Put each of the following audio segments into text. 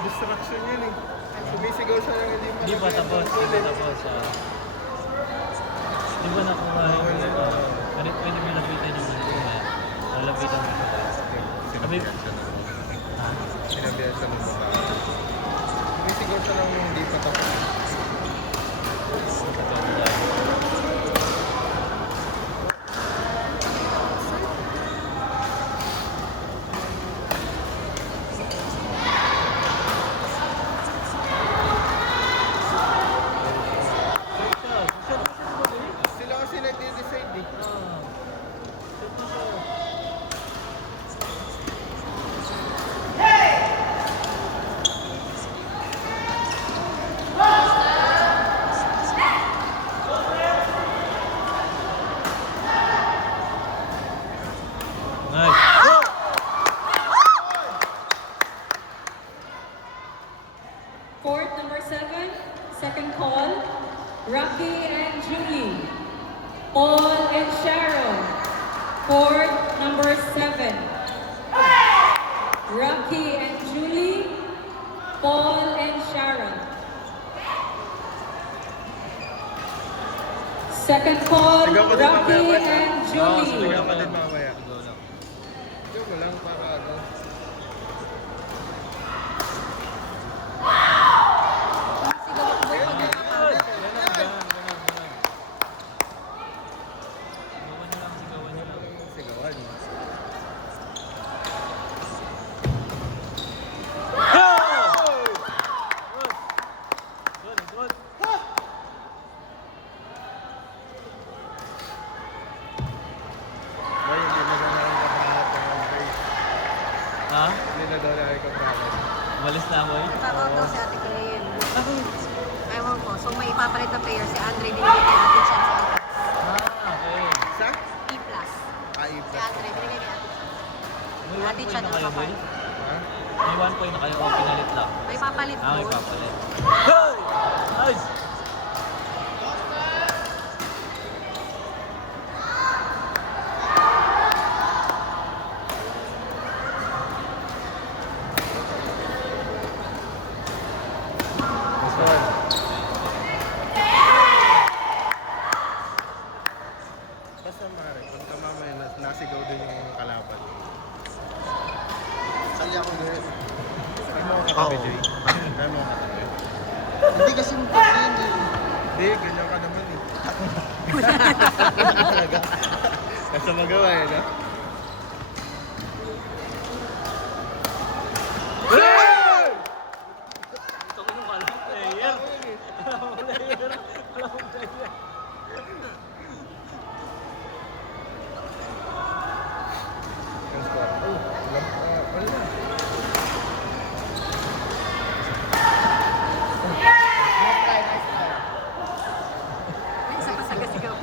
Distraction yun eh. Sumisigaw siya lang hindi Di ba tapos? Di ba tapos? Di ba nakuha yung pwede mo lapitan yung ganito na lalapitan mo siya. Sinabihan siya ng Sinabihan siya ng baka. Sumisigaw siya lang yung hindi pa tapos. Sila kasi nagde-decide eh. Court number 7, second call, Rocky and Julie, Paul and Sharon. Court number 7, Rocky and Julie, Paul and Sharon. Second call, Sigaw ko din Rocky mamaya, boys, and Oo, Julie. Sigaw ka din mamaya. Joke lang para ano. Sigawan. Boy, hindi na daw nakakapahanap ng face. Ha? Hindi na daw nakakapahanap. Umalis na mo eh? Nagkakaot daw si Ate Claire. Ewan ko. So may ipapalit na player si Andre. Binigay kay Ate Chan si Ate. Okay. Isa? E+. Ay, Si Andre. Binigay kay Ate Chan. May Ate 1 Chan point na ang kayo, boy? papalit. Ha? May 1 point na kayo kung pinalit lang. May papalit May doon. papalit. Hey! Nice! This one. Basta mare, pagka mamaya nasigaw din yung kalaban. Sali ako din. Saan mo ako katabi, Jay? Saan mo ako katabi? Hindi kasi magpapin eh. Hindi, ganyan ka naman eh. Nasa magawa eh, no? Ito ko nung walang player. Walang player. Walang player. Yung score. Oh, wala. May isa pa sa gasigaw.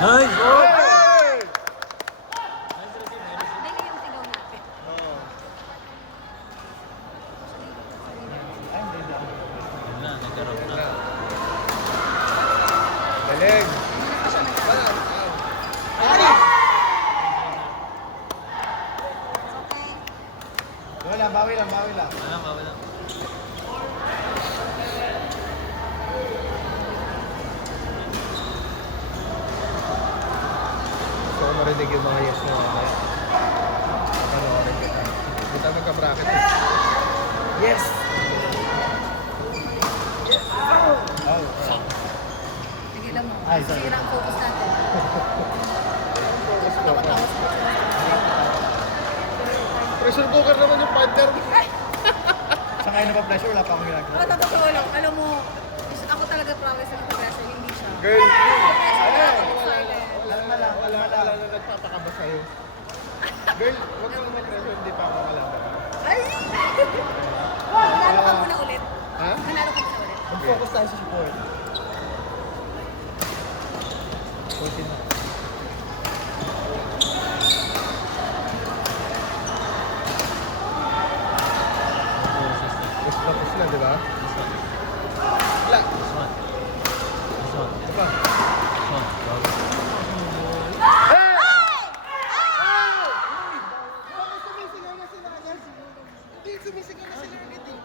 Nice! Oh! Hey! Nice receive, nice receive. Dali yung sigaw natin. Oo. Yun na, nagkaroon na. Galing. Hindi na pa siya Wala. nagkakaot. Ah. It's okay. Wala, bawi lang, bawi lang. Wala. Gusto ko marinig yung mga yes mo mamaya. Panoorin kita. Kita magka-bracket eh. Yes! Oh, Tigilan mo. Ay, sorry. Sira ang focus natin. ka. Pressure cooker naman yung partner mo. Sa kayo na pa pressure, wala pa akong ginagawa. Ako totoo lang. Alam mo, ako talaga promise na pressure, hindi siya. Girl, Wala na nagtataka ba sa'yo? girl, wag kang mag-pressure, hindi pa ako malaman. Ay! Manalo ka muna ulit. Ha? Manalo ka muna ulit. Mag-focus tayo sa support. Continue. Tapos tapos na, di ba? Wala. Ito pa. Sumisigaw na sila agad. Hindi, sumisigaw na sila agad eh.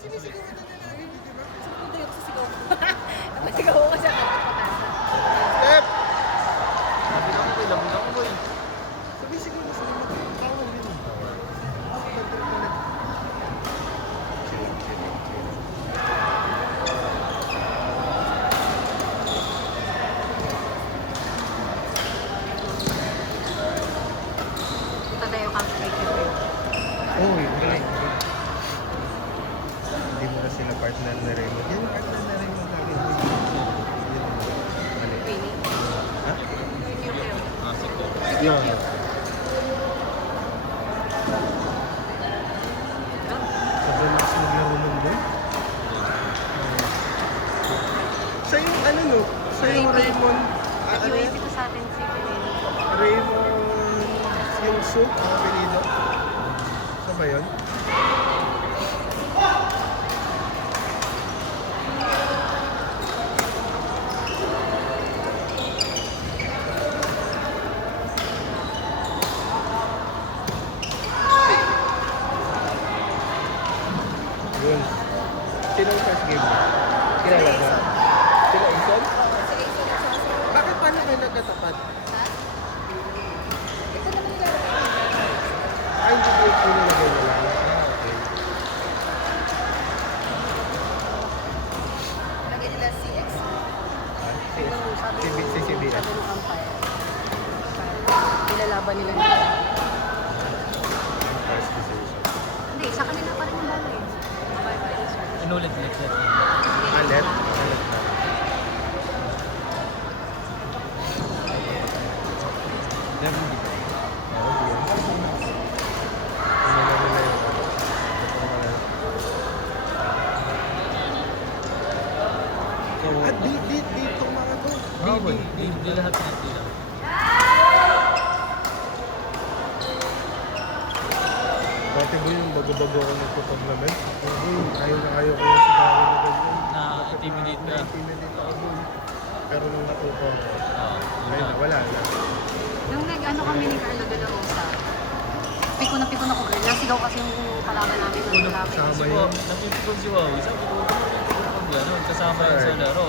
Sumisigaw na nila agad, di ba? Hindi ako sisigaw ko. Napasigaw ko kasi ako patasa. Step! Labog ako boy. Sumisigaw na sila. Bawal din. Ito tayo calculated. Oo, yun. Galing. Hindi mo na sila partner na Raymond. Yan yung partner na Raymond lagi. Mali. Really? Ha? Cute. Yun. Sobrang lakas maglaro nun doon. Siya yung ano no? Siya yung Raymond. Ano Yung yan? isip ko sa atin si Pinelo. Raymond yung soup, ang apelido. Siya ba yun? Yun. Sino ang first game niya? Kilala ba? Sila Ison? Bakit paano kayo nagkatapat? Ay, hindi ko yung nilagay na lang. Okay. Lagay nila CX. CCB na. Sabi ng umpire. Nilalaban nila nila. First decision. Hindi, sa kanila pa rin yung bola eh. Umpire pa rin, sir. Inulit next set. Alet? Alet na. Never be. At dito mga to. Di lahat pinagpila. Dati ba yung bago-bago ako nagpo-tournament? Ayaw na ayaw ko yung sigaro na ganyan. Na-intimidate ka. Na-intimidate ako dun. Pero nung natuto ako, Oo. ayun na, wala na. Nung nag-ano kami ni Carlo de la Rosa, piko na ko. Nasigaw kasi yung kalaban namin ng Una, kalaban. kasama Si Wow, napipikon si Wow. Sabi ko, pag gano'n, kasama yun sa laro.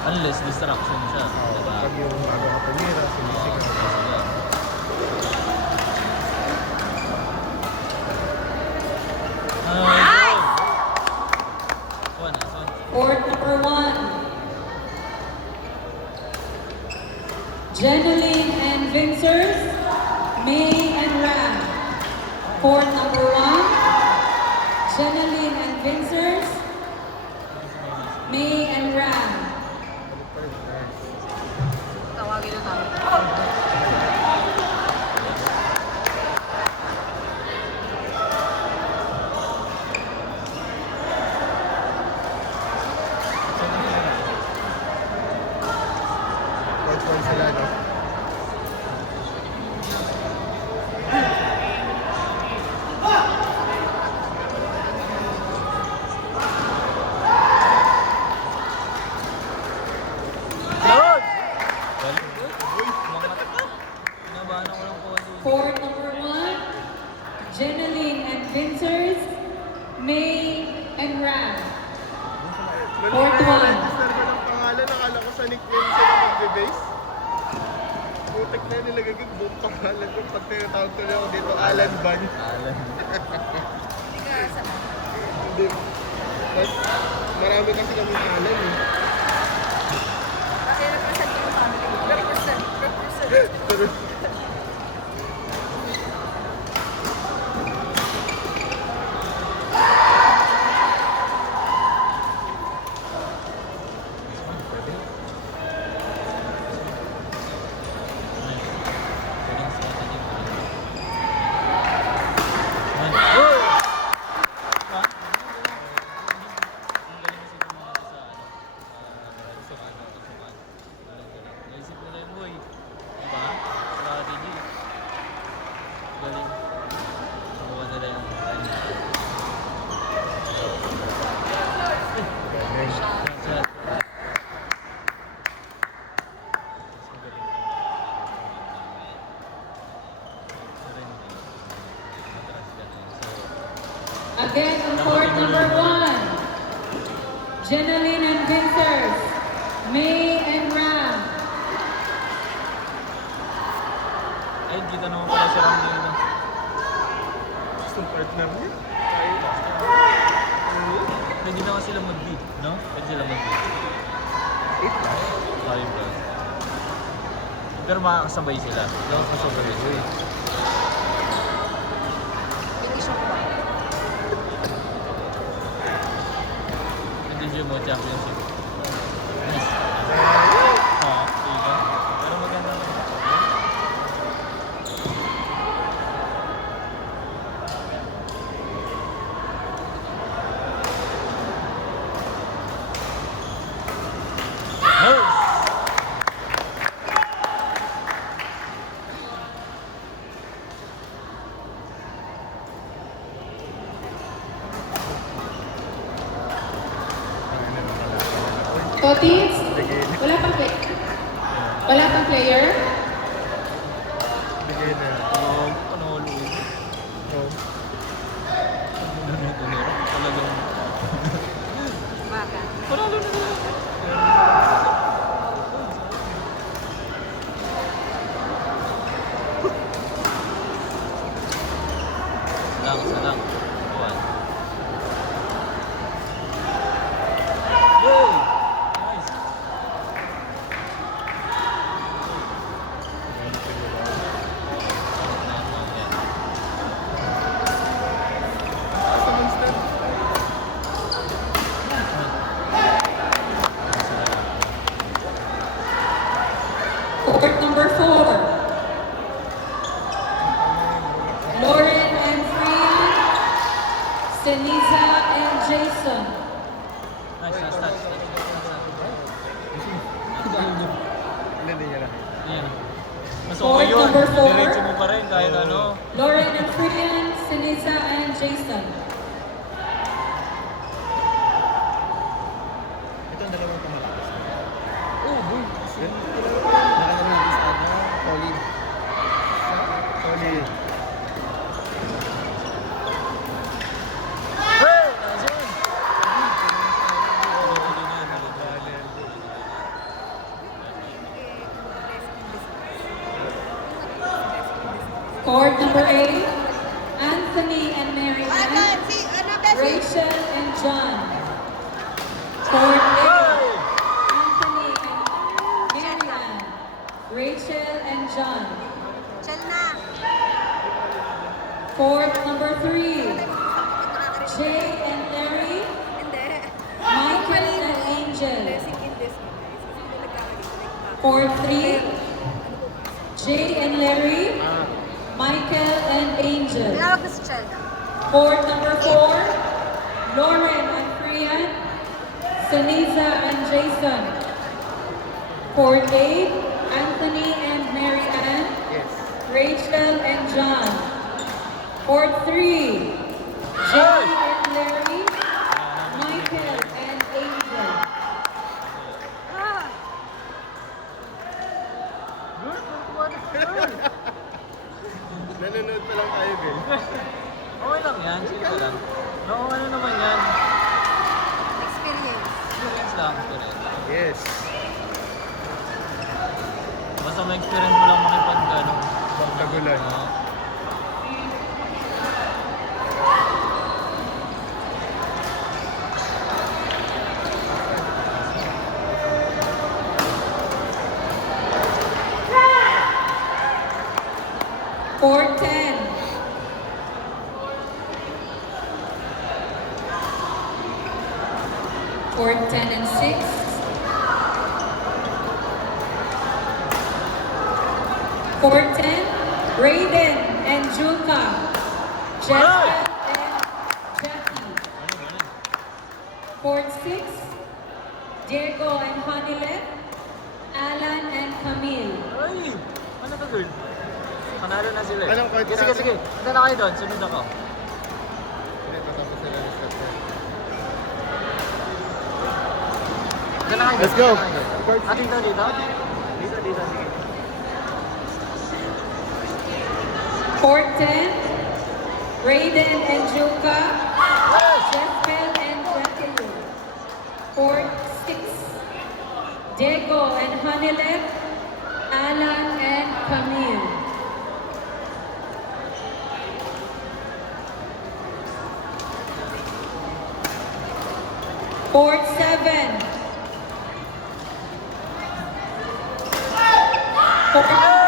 Unless distraction siya. Diba? Pag yung bago ka tumira, sinisigaw. Ay! One. Court number 1. Jeneline and Vincers, May and Ram. Court number 1. Jeneline and Vincers, May and Ram. Tawagin na namin. White one sila, no? Pinabahan ako ng kondo. Court number 1. Jeneline and Vincers, May and Ram. Fourth one. Sir ko ng pangalan, nakala ko sa nickname sila magbe-base. Putik na nilagay ko buong pangalan ko. Pag tinatawag ko na ako dito, Alan Van. Hindi ka sa Hindi. Mas, marami kasi kami pangalan eh. Galing strategy. Naisip nila yung boy. Diba? Strategy. Galing. Nakuha nila yung shot. Again, on court number 1. Jeneline and Vincers. May and Ram. Ay, kita naman pala si Ram dito. Gusto partner niya. Pwede naman sila mag-beat, no? Pwede sila mag-beat. 8 lang. 5 lang. Pero makakasabay sila. Dapat masabay. Hindi siya ba? Hindi mo championship. Nice. Diba? Pero maganda naman. Totits, wala pang player. Bigay na. Ano ulit? Oh. Talagang Baka. panalo na nila. Salang. Buwan. Yay! Nice. Sa monster. Court number 4. Lauren and Freeman. Seniza and Jason. Nice, touch. Hindi niya lang. Ayan. Mas Court okay yun. number 4. Diretso mo pa rin kahit ano. Lauren and Freeman, Seniza and Jason. Ito ang dalawang pamalakas. Oh, boy. Nakarelease ano, solid. Solid. Hey! Nice one! Tuloy na yan. Court number 8. Anthony and Mary Ann. Si, ano, Bessie? Rachel and John. Court 8. Anthony and Mary Ann. Rachel and John. Chill na. Court number 3. Jay and Larry. Hindi. Michael and Angel. Blessing in this one, guys. Kasi hindi nagkakalit. Court 3. Jay and Larry. Michael and Angel. Tinawag na si Chel. Court number 4. Lauren and Priyan. Seniza and Jason. Court 8. Anthony and Mary Ann. Yes. Rachel and John. Court 3. Jay and Larry. Michael and Angel. Ah! Nanonood pa lang tayo, guys. Okay lang yan. Chill lang. No, ano naman yan. Experience. Experience lang. Experience. Yes. Basta may experience mo lang makipag ano. Pagkagulan. Court 10 and 6. Court 10, Raiden and Junka. Jessica and Jackie. Court 6, Diego and Hanilet. Alan and Camille. Ay! Ano to, girl? Panalo na sila eh. Anong court Sige, natin? sige. Punta na kayo doon. Sunod ako. Pinagpatapos sila ng step 10. Punta na kayo doon. Let's go. Punta na kayo doon. Ah, dito, dito? Dito, dito. Sige. Court 10, Raiden and Junka. Jespel and Jacqueline. Court 6, Diego and Hanilet. Alan and Camille. Court 7. Court